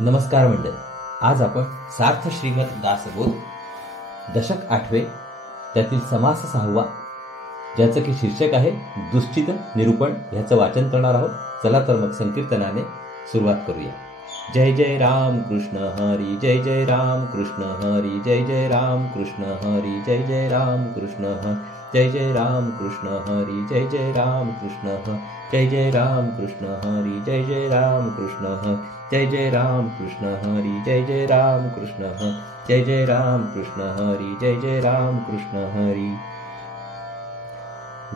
नमस्कार मंडळी, आज आपण सार्थ श्रीमद दासबोध दशक 8 त्यातील समास 6 ज्याचं की शीर्षक आहे दुश्चित निरूपण ह्याचं वाचन करणार आहोत. चला तर मग संकीर्तनाने सुरुवात करूया. जय जय राम कृष्ण हरी, जय जय राम कृष्ण हरी, जय जय राम कृष्ण हरी, जय जय राम कृष्ण हरी, जय जय राम कृष्ण हरी, जय जय राम कृष्ण हरी, जय जय राम कृष्ण हरी, जय जय राम कृष्ण हरी, जय जय राम कृष्ण हरी, जय जय राम कृष्ण हरी, जय जय राम कृष्ण हरी, जय जय राम कृष्ण हरी.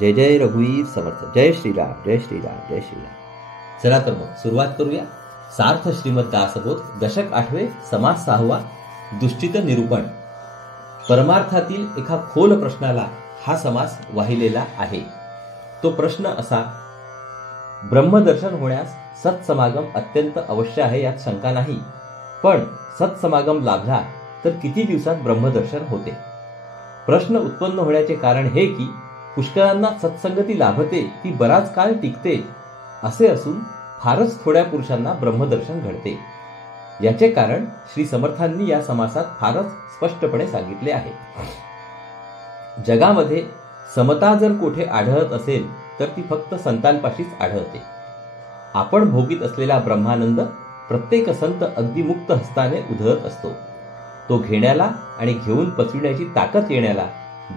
जय जय रघुवीर समर्थ. जय श्रीराम, जय श्रीराम, जय श्रीराम. चला तर मग सुरुवात करूया. सार्थ श्रीमद दासबोध दशक 8 समास 6 दुश्चित निरूपण. परमार्थातील एका खोल प्रश्नाला हा समास वाहिलेला आहे. तो प्रश्न असा: ब्रह्मदर्शन होण्यास सत्समागम अत्यंत अवश्य आहे, यात शंका नाही. पण सत्समागम लाभला तर किती दिवसात ब्रह्मदर्शन होते? प्रश्न उत्पन्न होण्याचे कारण हे की पुष्कळांना सत्संगती लाभते, ती बराच काळ टिकते असे असून फारच थोड्या पुरुषांना ब्रह्मदर्शन घडते. याचे कारण श्री समर्थांनी या समासात फारच स्पष्टपणे सांगितले आहे. जगामध्ये समता जर कोठे आढळत असेल तर ती फक्त संतांपाशीच आढळते. आपण भोगीत असलेला ब्रह्मानंद प्रत्येक संत अगदी मुक्त हस्ताने उधळत असतो. तो घेण्याला आणि घेऊन पचविण्याची ताकद येण्याला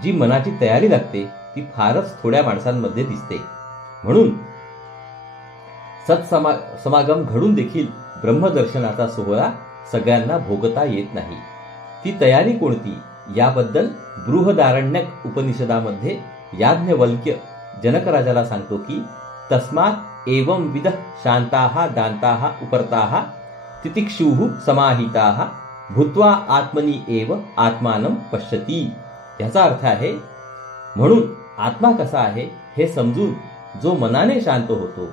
जी मनाची तयारी लागते ती फारच थोड्या माणसांमध्ये दिसते. म्हणून सत्समागम घडून देखील ब्रह्मदर्शनाचा सोहळा सगळ्यांना भोगता येत नाही. ती तयारी कोणती याबद्दल बृहदारण्यक उपनिषदामध्ये याज्ञवल्क्य जनकराजाला सांगतो की तस्मात् एवं विद शांताः दांताः उपर्ताः तितिक्षुः समाहिताः भूत्वा आत्मनि एव आत्मानं पश्यति. याचा अर्थ आहे, म्हणून आत्मा कसा आहे हे समजून जो मनाने शांत होतो,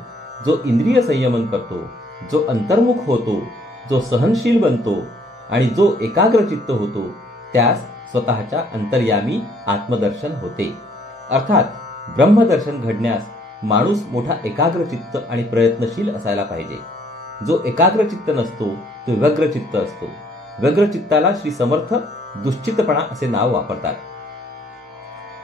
जो इंद्रिय संयमन करतो, जो अंतर्मुख होतो, जो सहनशील बनतो आणि जो एकाग्रचित्त होतो, त्यास स्वतःच्या अंतर्यामी आत्मदर्शन होते. अर्थात ब्रह्मदर्शन घडण्यास माणूस मोठा एकाग्रचित्त आणि प्रयत्नशील असायला पाहिजे. जो एकाग्रचित्त नसतो तो व्यग्रचित्त असतो. व्यग्रचित्ताला श्री समर्थ दुश्चितपणा असे नाव वापरतात.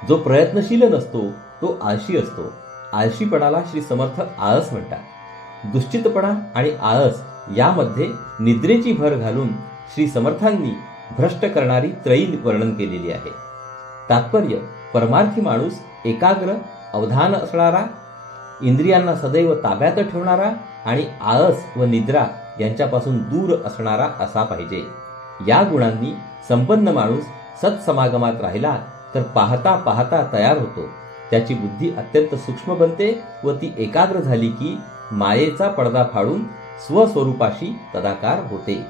जो प्रयत्नशील नसतो तो आळशी असतो. आळशीपणाला श्री समर्थ आळस म्हणतात. दुश्चितपणा आणि आळस यामध्ये निद्रेची भर घालून श्री समर्थांनी भ्रष्ट करणारी त्रयी वर्णन केलेली आहे. तात्पर्य: परमार्थी माणूस एकाग्र, अवधान असणारा, इंद्रियांना सदैव ताब्यात ठेवणारा आणि आळस व निद्रा यांच्यापासून दूर असणारा असा पाहिजे. या गुणांनी संपन्न माणूस सत्समागमात राहिला तर पाहता पाहता तयार होतो. त्याची बुद्धी अत्यंत सूक्ष्म बनते व ती एकाग्र झाली की मायेचा पडदा फाडून स्वस्वरूपाशी तदाकार होते.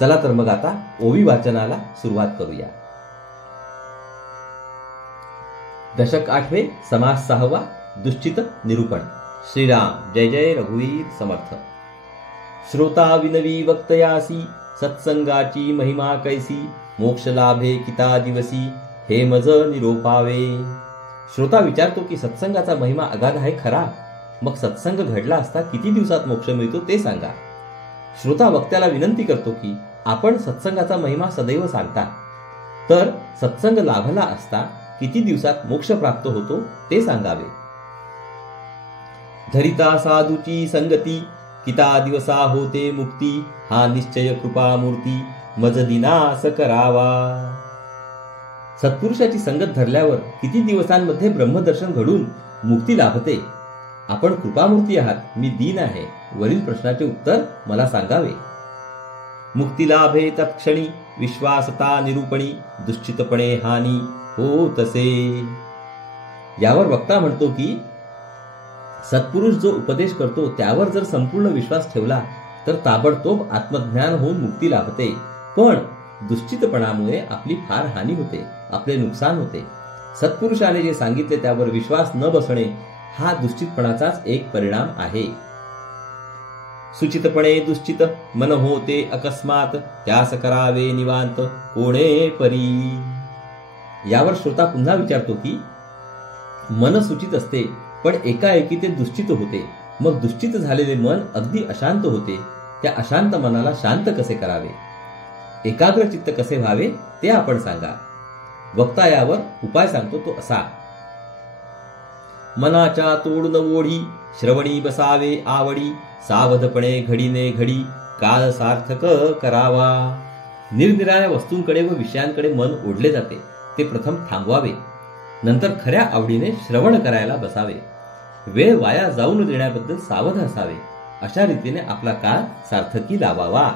चला तर मग आता ओवी वाचनाला सुरुवात करूया. दशक 8 समास 6 दुश्चित निरूपण. श्रीराम. जय जय रघुवीर समर्थ. श्रोता विनवी वक्तयासी सत्संगाची महिमा कैसी मोक्ष लाभे किता दिवसी हे मज निरोपावे. श्रोता विचारतो की सत्संगाचा महिमा अगाध आहे खरा, मग सत्संग घडला असता किती दिवसात मोक्ष मिळतो ते सांगा. श्रोता वक्त्याला विनंती करतो की आपण सत्संगाचा महिमा सदैव सांगता, तर सत्संग लाभला असता किती दिवसात मोक्ष प्राप्त होतो ते सांगावे. धरिता साधूची संगती किता दिवसा होते मुक्ती हा निश्चय कृपा मूर्ती मज दिनास करावा. सत्पुरुषाची संगत धरल्यावर किती दिवसांमध्ये ब्रह्मदर्शन घडून मुक्ती लाभते? आपण कृपामूर्ती आहात, मी दीन आहे. वरील प्रश्नाचे उत्तर मला सांगावे. मुक्ती लाभे तत्क्षणी विश्वासता निरूपणी दुश्चितपणे हानी हो तसे. यावर वक्ता म्हणतो की सत्पुरुष जो उपदेश करतो त्यावर जर संपूर्ण विश्वास ठेवला तर ताबडतोब आत्मज्ञान होऊन मुक्ती लाभते. पण दुश्चितपणामुळे आपली फार हानी होते, आपले नुकसान होते. सत्पुरुषाने जे सांगितले त्यावर विश्वास न बसणे हा दुश्चितपणाचाच एक परिणाम आहे. सुचितपणे दुश्चित मन होते अकस्मात त्यास करावे निवांत कोणे परी. यावर श्रोता पुन्हा विचारतो की मन सुचित असते पण एकाएकी ते दुश्चित होते, मग दुश्चित झालेले मन अगदी अशांत होते. त्या अशांत मनाला शांत कसे करावे, एकाग्र चित्त कसे व्हावे ते आपण सांगा. वक्ता यावर उपाय सांगतो तो असा: मनाच्या तोडून ओढी श्रवणी बसावे आवडी, सावधपणे घडीने घडी काळ सार्थक करावा. निरनिराळ्या वस्तूंकडे व विषयांकडे मन ओढले जाते, ते प्रथम थांबवावे. नंतर खऱ्या आवडीने श्रवण करायला बसावे. वेळ वाया जाऊ न देण्याबद्दल सावध असावे. अशा रीतीने आपला काळ सार्थकी लावावा.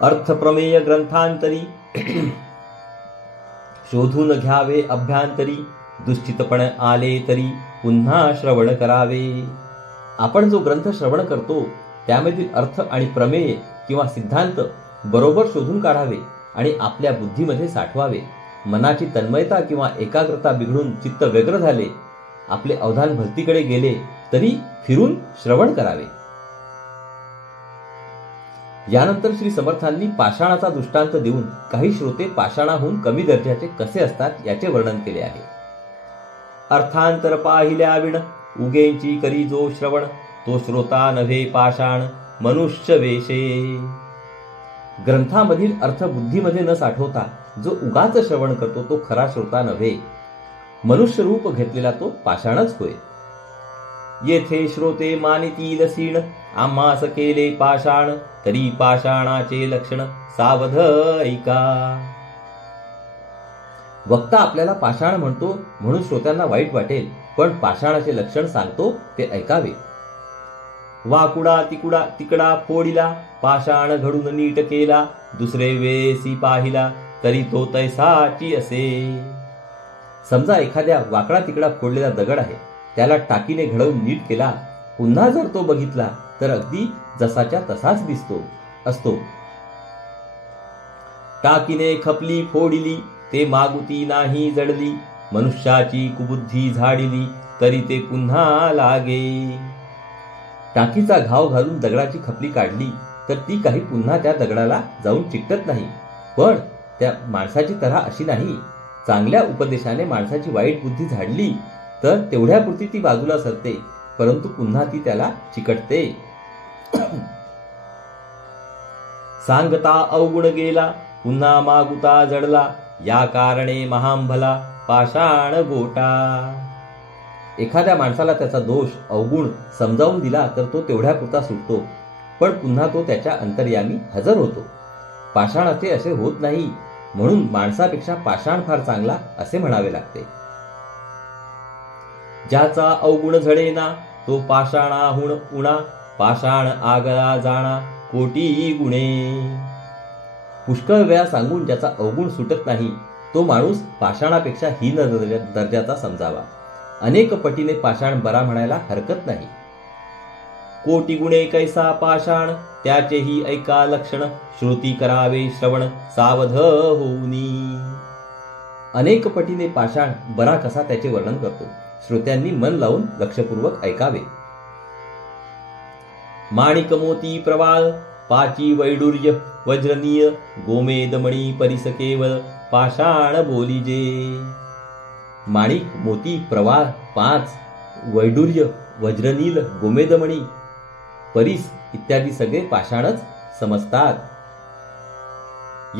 अर्थप्रमेय ग्रंथांतरी शोधून घ्यावे अभ्यांतरी, दुश्चितपण आले तरी पुन्हा श्रवण करावे. आपण जो ग्रंथ श्रवण करतो त्यामधील अर्थ आणि प्रमेय किंवा सिद्धांत बरोबर शोधून काढावे आणि आपल्या बुद्धीमध्ये साठवावे. मनाची तन्मयता किंवा एकाग्रता बिघडून चित्त व्यग्र झाले, आपले अवधान भलतीकडे गेले तरी फिरून श्रवण करावे. यानंतर श्री समर्थांनी पाषाणाचा दृष्टांत देऊन काही श्रोते पाषाणाहून कमी दर्जाचे कसे असतात याचे वर्णन केले आहे. अर्थांतर पाहिल्या विण उगेंची करी जो श्रवण, तो श्रोता नव्हे पाषाण मनुष्य वेशे. ग्रंथामधील अर्थ बुद्धीमध्ये न साठवता जो उगाच श्रवण करतो तो खरा श्रोता नव्हे, मनुष्य रूप घेतलेला तो पाषाणच होय. येथे श्रोते मानितील सीण, आम्हास केले पाषाण, तरी पाषाणाचे लक्षण सावध ऐका. वक्ता आपल्याला पाषाण म्हणतो म्हणून श्रोत्यांना वाईट वाटेल, पण पाषाणाचे लक्षण सांगतो ते ऐकावे. वाकुडा तिकुडा तिकडा फोडिला, पाषाण घडून नीट केला, दुसरे वेसी पाहिला, तरी तो तैसाची असे. समजा एखाद्या वाकडा तिकडा फोडलेला दगड आहे, त्याला टाकीने घडवून नीट केला, पुन्हा जर तो बघितला तर अगदी जसाच्या तसाच असतो. टाकीने खपली फोडिली, ते मागुती नाही जडली, मनुष्याची कुबुद्धी झाडिली, तरी ते पुन्हा लागे. टाकीचा घाव घालून दगडाची खपली काढली तर ती काही पुन्हा त्या दगडाला जाऊन चिकटत नाही. पण त्या माणसाची तऱ्हा अशी नाही. चांगल्या उपदेशाने माणसाची वाईट बुद्धी झाडली तर तेवढ्यापुरती ती बाजूला सरते, परंतु पुन्हा ती त्याला चिकटते. सांगता अवगुण गेला, पुन्हा मागुता जडला, या कारणे महांभला पाषाण गोटा. एखाद्या माणसाला त्याचा दोष अवगुण समजावून दिला तर तो तेवढ्यापुरता सुटतो, पण पुन्हा तो त्याच्या अंतर्यामी हजर होतो. पाषाणाचे असे होत नाही, म्हणून माणसापेक्षा पाषाण फार चांगला असे म्हणावे लागते. ज्याचा अवगुण झडेना, तो पाषाणाहून उणा, पाषाण आगळा जाणा, कोटी गुणे. पुष्कळ वेळा सांगून ज्याचा अवगुण सुटत नाही, तो माणूस पाषाणापेक्षा हीन दर्जाचा समजावा. अनेक पटीने पाषाण बरा म्हणायला हरकत नाही. कोटी गुणे कैसा पाषाण, त्याचेही ऐका लक्षण, श्रुती करावे श्रवण सावध होऊनी. अनेक पटीने पाषाण बरा कसा त्याचे वर्णन करतो. श्रोत्यांनी मन लावून लक्षपूर्वक ऐकावे. माणिक मोती प्रवाळ, पाची वैडूर्य वज्रनीय, गोमेदमणी परिस केवळ पाषाण बोलीजे. माणिक मोती प्रवाळ 5, वैडूर्य वज्रनील गोमेदमणी परीस इत्यादी सगळे पाषाणच समजतात.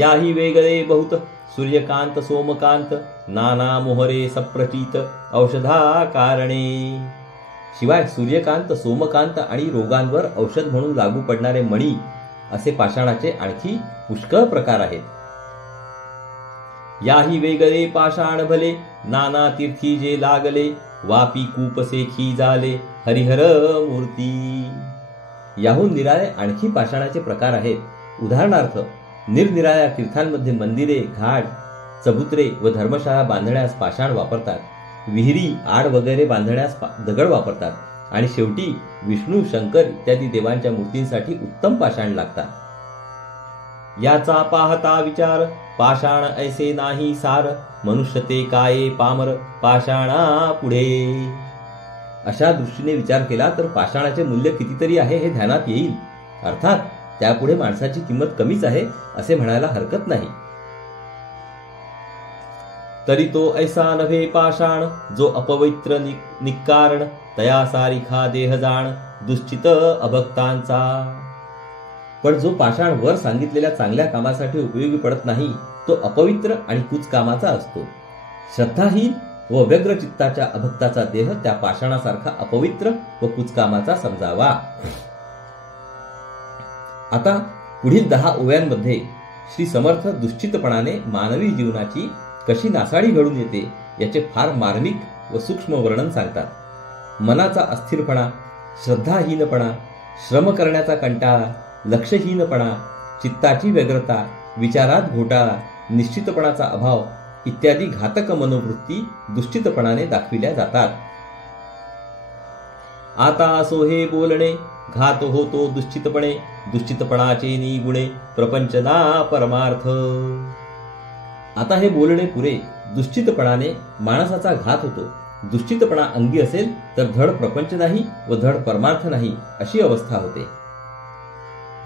याही वेगळे बहुत, सूर्यकांत सोमकांत, नाना मोहरे सप्रचित, औषधा कारणे. शिवाय सूर्यकांत सोमकांत आणि रोगांवर औषध म्हणून लागू पडणारे मणी असे पाषाणाचे आणखी पुष्कळ प्रकार आहेत. याही वेगळे पाषाण भले, नाना तीर्थी जे लागले, वापी कूपसेखी झाले, हरिहर मूर्ती. याहून निराळे आणखी पाषाणाचे प्रकार आहेत. उदाहरणार्थ, निरनिराळ्या तीर्थांमध्ये मंदिरे, घाट, चबुतरे व धर्मशाळा बांधण्यास पाषाण वापरतात. विहिरी, आड वगैरे बांधण्यास दगड वापरतात. आणि शेवटी विष्णू, शंकर इत्यादी देवांच्या मूर्तींसाठी उत्तम पाषाण लागतात. याचा पाहता विचार, पाषाण ऐसे नाही सार, मनुष्य ते काये पामर, पाषाणा पुढे. अशा दृष्टीने विचार केला तर पाषाणाचे मूल्य कितीतरी आहे हे ध्यानात येईल. अर्थात त्यापुढे माणसाची किंमत कमीच आहे असे म्हणायला हरकत नाही. तरी तो ऐसा नव्हे पाषाण, जो अपवित्र निक्कारण, तया सारिखा देह जाण, दुश्चित अभक्तांचा. पण जो पाषाण वर सांगितलेल्या चांगल्या कामासाठी उपयोगी पडत नाही, तो अपवित्र आणि कुचकामाचा असतो. श्रद्धाहीन व व्यग्र चित्ताच्या अभक्ताचा देह त्या पाषाणासारखा अपवित्र व कुचकामाचा समजावा. आता पुढील 10 ओव्यांमध्ये श्री समर्थ दुश्चितपणाने मानवी जीवनाची कशी नासाडी घडून येते याचे फार मार्मिक व सूक्ष्म वर्णन सांगतात. मनाचा अस्थिरपणा, श्रद्धाहीनपणा, श्रम करण्याचा कंटाळा, लक्षहीनपणा, चित्ताची व्यग्रता, विचारात घोटाळा, निश्चितपणाचा अभाव इत्यादी घातक मनोवृत्ती दुश्चितपणाने दाखविल्या जातात. आता असो हे बोलणे, घात होतो दुश्चितपणे, दुश्चितपणाचे निगुणे, प्रपंचना परमार्थ. आता हे बोलणे पुरे. दुश्चितपणाने माणसाचा घात होतो. दुश्चितपणा अंगी असेल तर धड प्रपंच नाही व धड परमार्थ नाही अशी अवस्था होते.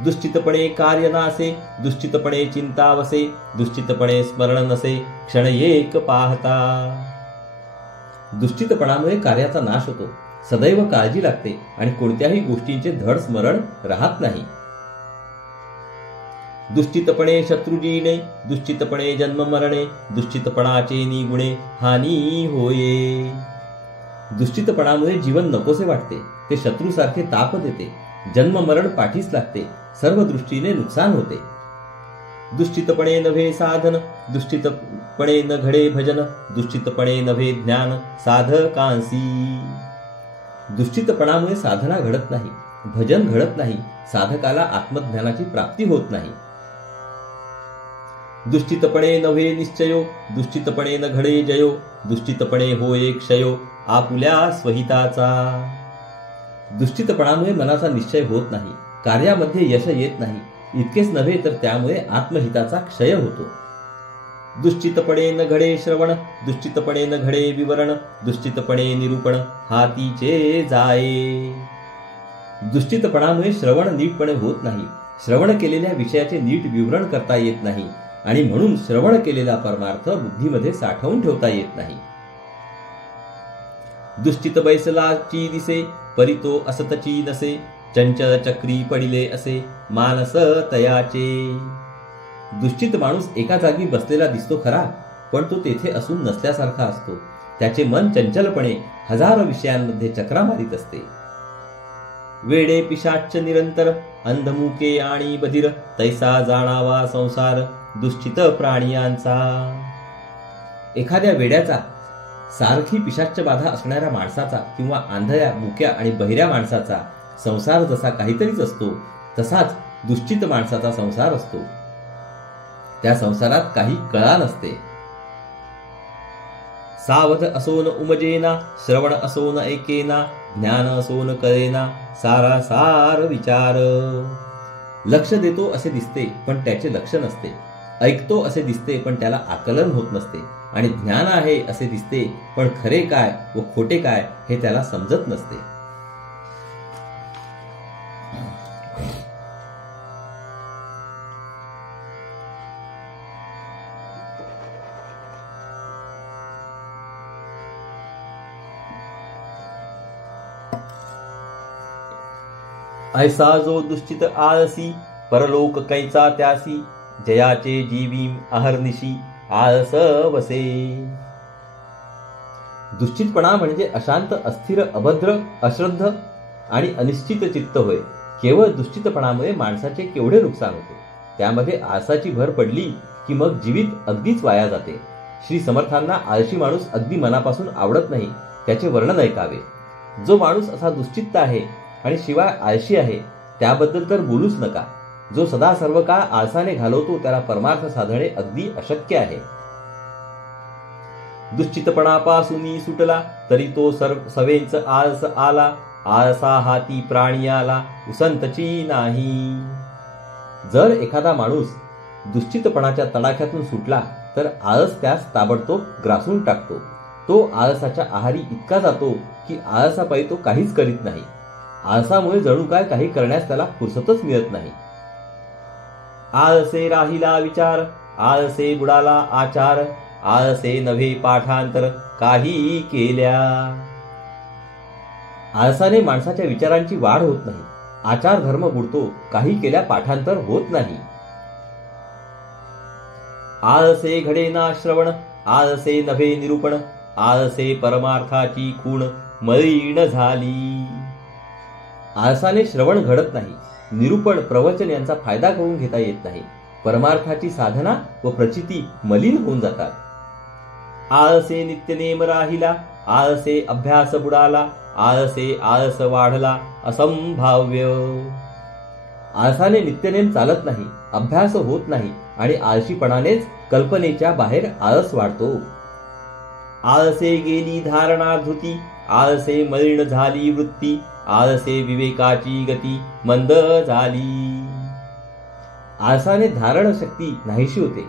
दुश्चितपणे कार्य नासे, दुश्चितपणे चिंता वसे, दुश्चितपणे स्मरण नसे, क्षण एक पाहता. दुश्चितपणामुळे कार्याचा नाश होतो. सदैव काळजी लागते आणि कोणत्याही गोष्टींचे धड स्मरण राहत नाही. दुश्चितपणे शत्रुजीने, दुश्चितपणे जन्म मरणे, दुश्चितपणाचे निगुणे, हानी होये. दुश्चितपणामुळे जीवन नकोसे वाटते. ते शत्रूसारखे ताप देते. जन्म मरण पाठीस लागते. सर्व दृष्टीने नुकसान होते. दुश्चितपणे नव्हे साधन, दुश्चितपणे न घडे भजन, दुश्चितपणे नव्हे ज्ञान, साधकांसी. दुश्चितपणामुळे साधना घडत नाही, भजन घडत नाही, साधकाला आत्मज्ञानाची प्राप्ती होत नाही. दुश्चितपणे नव्हे निश्चयो, दुश्चितपणे न घडे जयो, दुश्चितपणे होय क्षयो, आपुल्या स्वहिताचा. दुश्चितपणामुळे मनाचा निश्चय होत नाही, कार्यामध्ये यश येत नाही. इतकेच नव्हे तर त्यामुळे आत्महिताचा क्षय होतो. दुश्चितपणे न घडे श्रवण, दुश्चितपणे न घडे विवरण, दुश्चितपणे निरूपण, हातीचे जाये. दुश्चितपणामुळे श्रवण नीटपणे होत नाही. श्रवण केलेल्या विषयाचे नीट विवरण करता येत नाही आणि म्हणून श्रवण केलेला परमार्थ बुद्धीमध्ये साठवून ठेवता येत नाही. दुश्चित बैसलाची दिसे, परितो असतची नसे, चंचल चक्री पडिले असे, मानस तयाचे. दुश्चित माणूस एका जागी बसलेला दिसतो खरा, पण तो तेथे असून नसल्यासारखा असतो. त्याचे मन चंचलपणे हजारो विषयांमध्ये चक्रा मारित असते. वेडे पिशाच्च निरंतर, अंधमुके आणि बधिर, तैसा जाणावा संसार दुश्चित प्राणियांचा. एखाद्या वेड्याचा, सारखी पिशाच्च बाधा असणाऱ्या माणसाचा किंवा आंधळ्या, मुक्या आणि बहिऱ्या माणसाचा संसार जसा काहीतरीच असतो, तसाच दुश्चित माणसाचा संसार असतो. त्या संसारात काही कळा नसते. सावध असोन उमजेना, श्रवण असोन ऐकेना, ज्ञान असोन कळेना, सारासार विचार. लक्ष देतो असे दिसते पण त्याचे लक्ष नसते. ऐकतो असे दिसते पण त्याला आकलन होत नसते. आणि ज्ञान आहे असे दिसते पण खरे काय व खोटे काय हे त्याला समजत नसते. ऐसा जो दुश्चित आळसी, परलोक कैचा त्यासी, जयाचे जीवीम अहर्निशी, आळस वसे. दुश्चितपणा म्हणजे अशांत, अस्थिर, अभद्र, अश्रद्ध आणि अनिश्चित चित्त होय. केवळ दुश्चितपणामुळे माणसाचे केवढे नुकसान होते. त्यामध्ये आळसाची भर पडली की मग जीवित अगदीच वाया जाते. श्री समर्थांना आळशी माणूस अगदी मनापासून आवडत नाही, त्याचे वर्णन ऐकावे. जो माणूस असा दुश्चित्त आहे आणि शिवाय आळशी आहे त्याबद्दल तर बोलूच नका. जो सदा सर्व काळ आळसाने घालवतो त्याला परमार्थ साधणे अगदी अशक्य आहे. दुश्चितपणापासून सुटला तरी तो सवेंच आळस आला, आळसा हाती प्राणी आला, उसंतची नाही. जर एखादा माणूस दुश्चितपणाच्या तडाख्यातून सुटला तर आळस त्यास ताबडतोब ग्रासून टाकतो. तो आळसाच्या आहारी इतका जातो की आळसापायी तो काहीच करीत नाही. आळसामुळे जणू काय काही करण्यास त्याला फुरसतच मिळत नाही. आळसे राहिला विचार, आळसे बुडाला आचार, आळसे नव्हे पाठांतर काही केल्या. आळसाने माणसाच्या विचारांची वाढ होत नाही. आचार धर्म बुडतो, काही केल्या पाठांतर होत नाही. आळसे घडेना श्रवण, आळसे नव्हे निरूपण, आळसे परमार्थाची खूण मळीण झाली. आळसाने श्रवण घडत नाही, निरूपण प्रवचन यांचा फायदा करून घेता येत नाही. परमार्थाची साधना व प्रचिती मलिन होऊन जातात. आळसे नित्यनेम राहिला, आळसे अभ्यास बुडाला, आळसे आळस वाढला असंभाव्य. आळसाने नित्यनेम चालत नाही, अभ्यास होत नाही आणि आळशीपणानेच कल्पनेच्या बाहेर आळस वाढतो. आळसे गेली धारणा धृती, आळसे मलिन झाली वृत्ती, आळसे विवेकाची गती मंद झाली. आळसाने धारण शक्ती नाहीशी होते,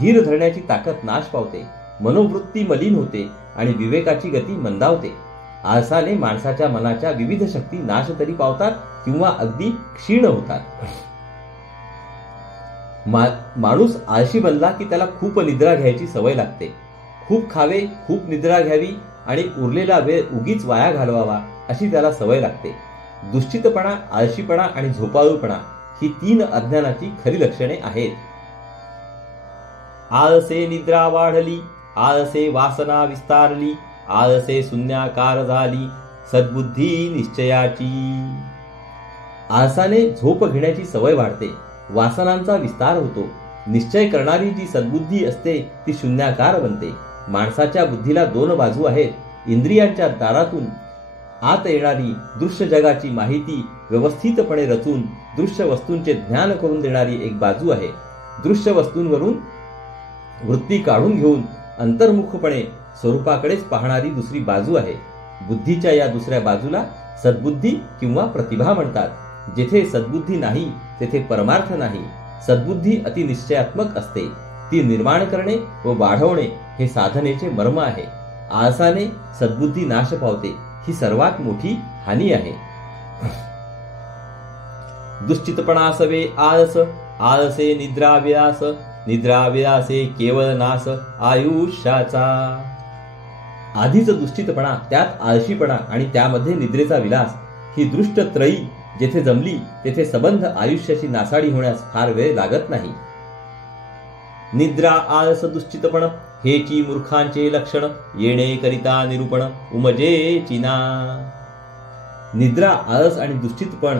धीर धरण्याची ताकद नाश पावते, मनोवृत्ती मलिन होते आणि विवेकाची गती मंदावते. आळसाने माणसाच्या मनाच्या विविध शक्ती नाश तरी पावतात किंवा अगदी क्षीण होतात. माणूस आळशी बनला की त्याला खूप निद्रा घ्यायची सवय लागते. खूप खावे, खूप निद्रा घ्यावी आणि उरलेला वेळ उगीच वाया घालवावा अशी त्याला सवय लागते. दुश्चितपणा, आळशीपणा आणि झोपाळूपणा ही 3 अज्ञानाची खरी लक्षणे आहेत. आळसे निद्रा वाढली, आळसे वासना विस्तारली, आळसे शून्याकार झाली सद्बुद्धी निश्चयाची. आळसाने झोप घेण्याची सवय वाढते, वासनांचा विस्तार होतो. निश्चय करणारी जी सद्बुद्धी असते ती शून्याकार बनते. माणसाच्या बुद्धीला 2 बाजू आहेत. इंद्रियांच्या दारातून आत येणारी दृश्य जगाची माहिती व्यवस्थितपणे रचून दृश्य वस्तूंचे ज्ञान करून देणारी एक बाजू आहे. दृश्य वस्तूंवरून वृत्ती काढून घेऊन अंतर्मुखपणे स्वरूपाकडेच पाहणारी दुसरी बाजू आहे. बुद्धीच्या या दुसऱ्या बाजूला सद्बुद्धी किंवा प्रतिभा म्हणतात. जेथे सद्बुद्धी नाही तेथे परमार्थ नाही. सद्बुद्धी अतिनिश्चयात्मक असते. ती निर्माण करणे व वाढवणे हे साधनेचे मर्म आहे. आळसाने सद्बुद्धी नाश पावते, ही सर्वात मोठी हानी आहे. दुश्चितपणासवे आळस, आळसे निद्राविलास, निद्राविलासे केवळ नाश आयुष्याचा. आधीच दुश्चितपणा, त्यात आळशीपणा आणि त्यामध्ये निद्रेचा विलास ही दृष्ट त्रयी जेथे जमली तेथे सबंध आयुष्याची नासाडी होण्यास फार वेळ लागत नाही. निद्रा आळस दुश्चितपण हेची मूर्खांचे लक्षण, येणे करिता निरूपण उमजे चिना. निद्रा, आळस आणि दुश्चितपण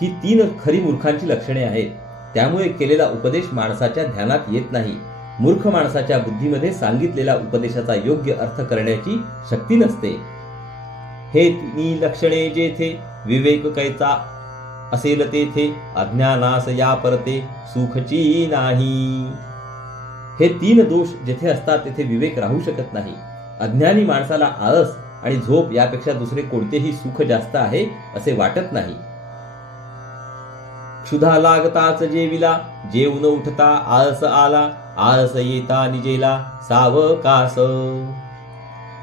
ही 3 खरी मूर्खांची लक्षणे आहेत. त्यामुळे केलेला उपदेश माणसाच्या ध्यानात येत नाही. मूर्ख माणसाच्या बुद्धीमध्ये सांगितलेला उपदेशाचा योग्य अर्थ करण्याची शक्ती नसते. हे 3 लक्षणे जेथे विवेक कैचा असेल तेथे अज्ञानास या परते सुखची नाही. हे 3 दोष जेथे असतात तेथे विवेक राहू शकत नाही. अज्ञानी माणसाला आळस आणि झोप यापेक्षा दुसरे कोणतेही सुख जास्त आहे असे वाटत नाही. क्षुधा लागताच जेविला, जेवून उठता आळस आला, आळस येता निजेला सावकाश.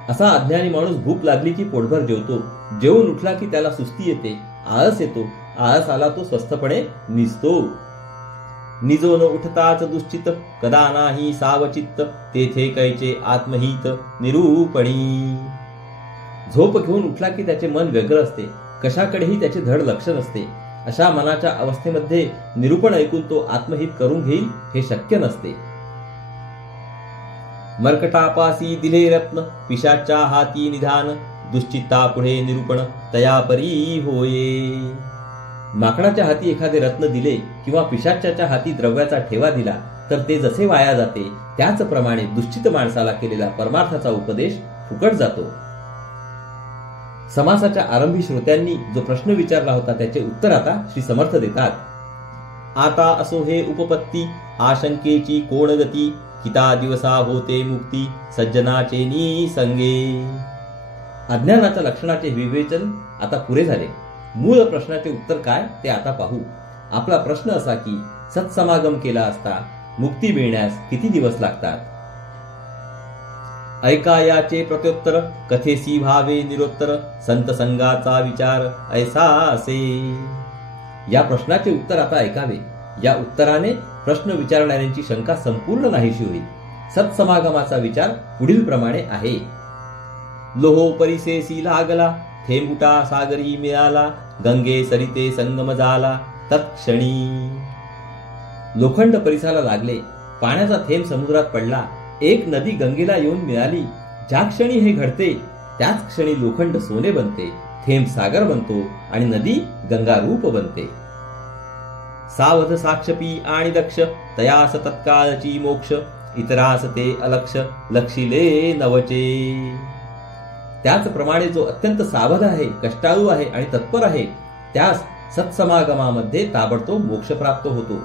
असा अज्ञानी माणूस भूक लागली की पोटभर जेवतो, जेवून उठला की त्याला सुस्ती येते, आळस येतो, आळस आला तो स्वस्थपणे निजतो. निजो न उठताच दुश्चित, कदा नाही सावचित्त, तेथे कैचे आत्महित निरूपणी. झोप घेऊन उठला की त्याचे मन व्यग्र असते, कशाकडेही त्याचे धड लक्ष नसते. अशा मनाच्या अवस्थेमध्ये निरूपण ऐकून तो आत्महित करून घेईल हे शक्य नसते. मर्कटापासी दिले रत्न, पिशाच्या हाती निधान, दुश्चित्ता पुढे निरूपण तयापरी होये. माकडाच्या हाती एखादे रत्न दिले किंवा पिशाच्याच्या हाती द्रव्याचा ठेवा दिला तर ते जसे वाया जाते त्याचप्रमाणे दुश्चित माणसाला केलेला परमार्थाचा उपदेश फुकट जातो. समासाच्या आरंभी श्रोत्यांनी जो प्रश्न विचारला होता त्याचे उत्तर आता श्री समर्थ देतात. आता असो हे उपपत्ती, आशंकेची कोण गती, किता दिवसा होते मुक्ती सज्जनाचे निसंगे. अज्ञानाच्या लक्षणाचे विवेचन आता पुरे झाले. मूळ प्रश्नाचे उत्तर काय ते आता पाहू. आपला प्रश्न असा की सत्समागम केला असता मुक्ती मिळण्यास किती दिवस लागतात. ऐका याचे प्रत्युत्तर, कथेसी भावे निरोत्तर, संत संगाचा विचार ऐसा असे. या प्रश्नाचे उत्तर आता ऐकावे. या उत्तराने प्रश्न विचारणाऱ्यांची शंका संपूर्ण नाहीशी होईल. सत्समागमाचा विचार पुढील प्रमाणे आहे. लोहो परिसेसी लागला, थेंबुटा सागरी मिळाला, गंगे सरिते संगम झाला तत्क्षणी. लोखंड परिसाला लागले, पाण्याचा थेंब समुद्रात पडला, एक नदी गंगेला येऊन मिळाली. ज्या क्षणी हे घडते त्याच क्षणी लोखंड सोने बनते, थेंब सागर बनतो आणि नदी गंगारूप बनते. सावध साक्षपी आणि दक्ष, तयास तत्काळची मोक्ष, इतरास ते अलक्ष, लक्षिले नवचे. त्याचप्रमाणे जो अत्यंत सावध आहे, कष्टाळू आहे आणि तत्पर आहे, त्यास सत्समागमामध्ये ताबडतोब मोक्ष प्राप्त होतो.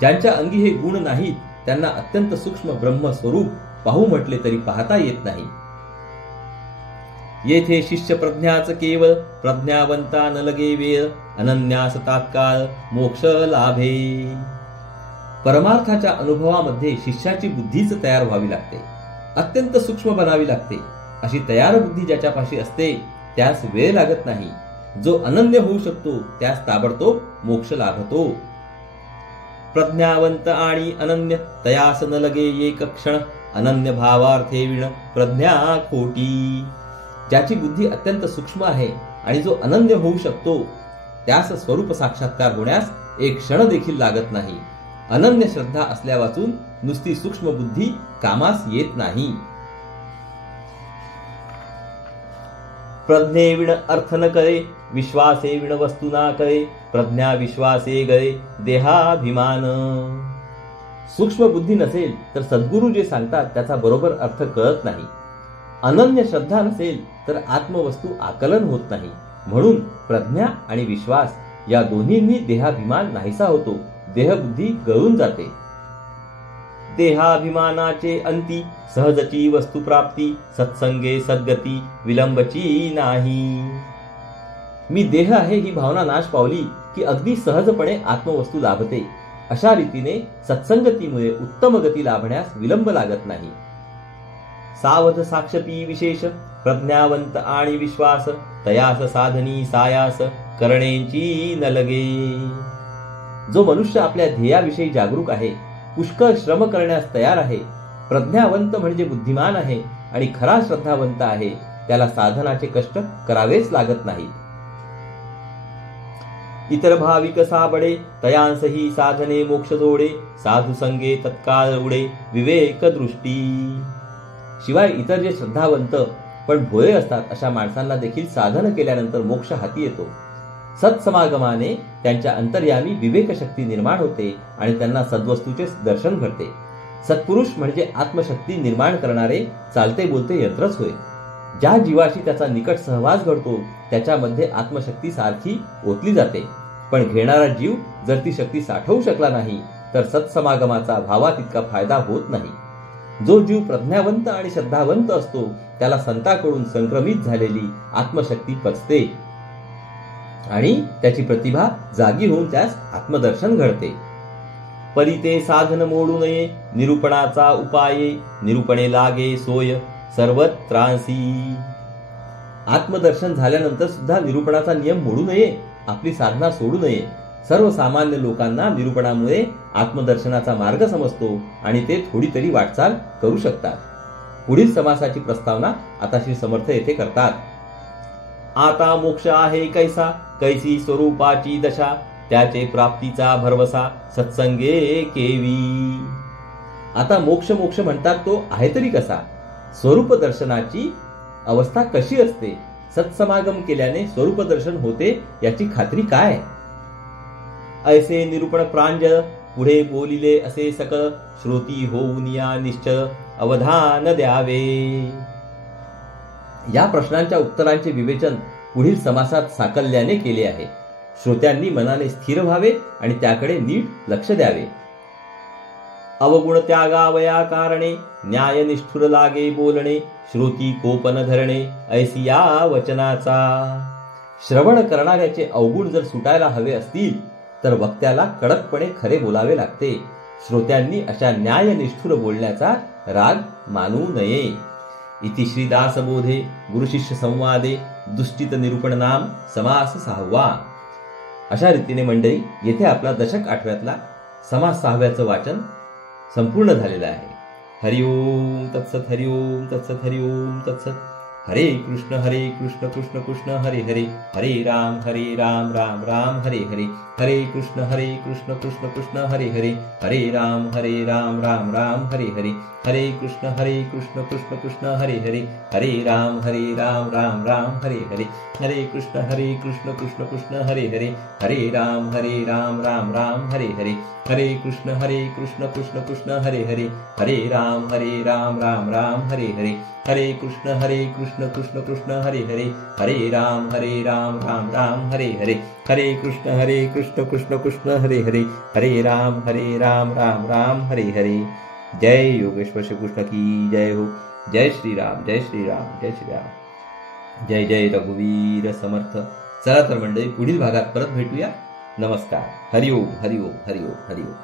ज्यांच्या अंगी हे गुण नाहीत त्यांना अत्यंत सूक्ष्म ब्रह्मस्वरूप पाहू म्हटले तरी पाहता येत नाही. येथे शिष्य प्रज्ञाच केवळ, प्रज्ञावंता न लगे वेळ, अनन्यास तात्काळ मोक्ष लाभे. परमार्थाच्या अनुभवामध्ये शिष्याची बुद्धीच तयार व्हावी लागते, अत्यंत सूक्ष्म बनावी लागते. अशी तयार बुद्धी ज्याच्यापाशी असते त्यास वेळ लागत नाही. जो अनन्य होऊ शकतो त्यास ताबडतोब मोक्ष लाभतो. प्रज्ञावंत आणि अनन्य, तयास न लगे एक क्षण, अनन्य भावार्थे विण प्रज्ञा खोटी. ज्याची बुद्धी अत्यंत सूक्ष्म आहे आणि जो अनन्य होऊ शकतो त्यास स्वरूप साक्षात्कार होण्यास एक क्षण देखील लागत नाही. अनन्य श्रद्धा असल्या वाचून नुसती सूक्ष्म बुद्धी कामास येत नाही. प्रज्ञे विण अर्थ न कळे, विश्वासे विण वस्तू ना कळे, प्रज्ञा विश्वासे गळे देहाभिमान. सूक्ष्म बुद्धी नसेल तर सद्गुरू जे सांगतात त्याचा बरोबर अर्थ कळत नाही. अनन्य श्रद्धा नसेल तर आत्मवस्तू आकलन होत नाही. म्हणून प्रज्ञा आणि विश्वास या दोन्हींनी देहाभिमान नाहीसा होतो, देहबुद्धी गळून जाते. देहाभिमानाचे अंती, सहजची वस्तू प्राप्ती, सत्संगे सद्गती विलंबची नाही. मी देह आहे ही भावना नाश पावली की अगदी सहजपणे आत्मवस्तू लाभते. अशा रीतीने सत्संगतीमुळे उत्तम गती लाभण्यास विलंब लागत नाही. सावध साक्षपी विशेष, प्रज्ञावंत आणि विश्वास, तयास साधनी सायास करणेची न लगे. जो मनुष्य आपल्या ध्येयाविषयी जागरूक आहे, पुष्कळ श्रम करण्यास तयार आहे, प्रज्ञावंत म्हणजे बुद्धिमान आहे आणि खरा श्रद्धावंत आहे, त्याला साधनाचे कष्ट करावेच लागत नाहीत. इतर भाविक साबडे, तयांसही साधने मोक्ष जोडे, साधू संगे तत्काळ उडे विवेक दृष्टी. शिवाय इतर जे श्रद्धावंत पण भोळे असतात अशा माणसांना देखील साधन केल्यानंतर मोक्ष हाती येतो. सत्समागमाने त्यांच्या अंतर्यामी विवेकशक्ती निर्माण होते आणि त्यांना सद्वस्तूचे दर्शन घडते. सत्पुरुष म्हणजे आत्मशक्ती निर्माण करणारे चालते बोलते यंत्रच होय. ज्या जीवाशी त्याचा निकट सहवास घडतो त्याच्यामध्ये आत्मशक्ती सारखी ओतली जाते. पण घेणारा जीव जर ती शक्ती साठवू शकला नाही तर सत्समागमाचा भावा तितका फायदा होत नाही. जो जीव प्रज्ञावंत आणि श्रद्धावंत असतो त्याला संतांकडून संक्रमित झालेली आत्मशक्ती पचते आणि त्याची प्रतिभा जागी होऊन त्यास आत्मदर्शन घडते. परिते साधन मोडू नये, निरूपणाचा उपाये, निरूपणे लागे सोय सर्वत्रांसी. आत्मदर्शन झाल्यानंतर सुद्धा निरूपणाचा नियम मोडू नये, आपली साधना सोडू नये. सर्वसामान्य लोकांना निरूपणामुळे आत्मदर्शनाचा मार्ग समजतो आणि ते थोडी तरी वाटचाल करू शकतात. पुढील समासाची प्रस्तावना आता श्री समर्थ येथे करतात. आता मोक्ष आहे कैसा, कैसी स्वरूपाची दशा, त्याचे प्राप्तीचा भरवसा सत्संगे केवी. आता मोक्ष मोक्ष म्हणतात तो आहे तरी कसा, स्वरूप दर्शनाची अवस्था कशी असते, सत्समागम केल्याने स्वरूप दर्शन होते याची खात्री काय. ऐसे निरूपण प्रांजळ, पुढे बोलिले असे सकळ, श्रोती होऊन या निश्चळ अवधान द्यावे. या प्रश्नांच्या उत्तरांचे विवेचन पुढील समासात साकल्याने केले आहे. श्रोत्यांनी मनाने स्थिर व्हावे आणि त्याकडे नीट लक्ष द्यावे. अवगुण त्यागावया कारणे, न्याय निष्ठुर लागे बोलणे, श्रोती कोपन धरणे ऐसी या वचनाचा. श्रवण करणाऱ्याचे अवगुण जर सुटायला हवे असतील तर वक्त्याला कडकपणे खरे बोलावे लागते. श्रोत्यांनी अशा न्यायनिष्ठुर बोलण्याचा राग मानू नये. इति श्री दासबोधे गुरुशिष्य संवादे दुष्टित निरूपण नाम समास 6वा. अशा रीतीने मंडळी येथे आपला दशक 8व्यातला समास 6व्याचं वाचन संपूर्ण झालेलं आहे. हरि ओम तत्सत, हरि ओम तत्सत, हरि ओम तत्सत. हरे कृष्ण कृष्ण कृष्ण हरे हरे, हरे राम राम राम हरे हरे, हरे कृष्ण कृष्ण कृष्ण हरे हरे, हरे राम राम राम हरे हरे, हरे कृष्ण कृष्ण कृष्ण हरे हरे, हरे राम राम राम हरे हरे, हरे कृष्ण कृष्ण कृष्ण हरे हरे, हरे राम राम राम हरे हरे, हरे कृष्ण कृष्ण कृष्ण हरे हरे, हरे राम राम राम हरे हरे, हरे कृष्ण कृष्ण कृष्ण हरे हरे, हरे राम राम राम हरे हरे, हरे कृष्ण कृष्ण कृष्ण हरे हरे, हरे राम राम राम हरे हरे. जय योगेश्वर श्री कृष्ण की जय हो. जय श्रीराम, जय श्रीराम, जय श्रीराम. जय जय रघुवीर समर्थ. चला तर मंडळी, पुढील भागात परत भेटूया. नमस्कार. हरिओम हरिओम हरिओम हरिओम.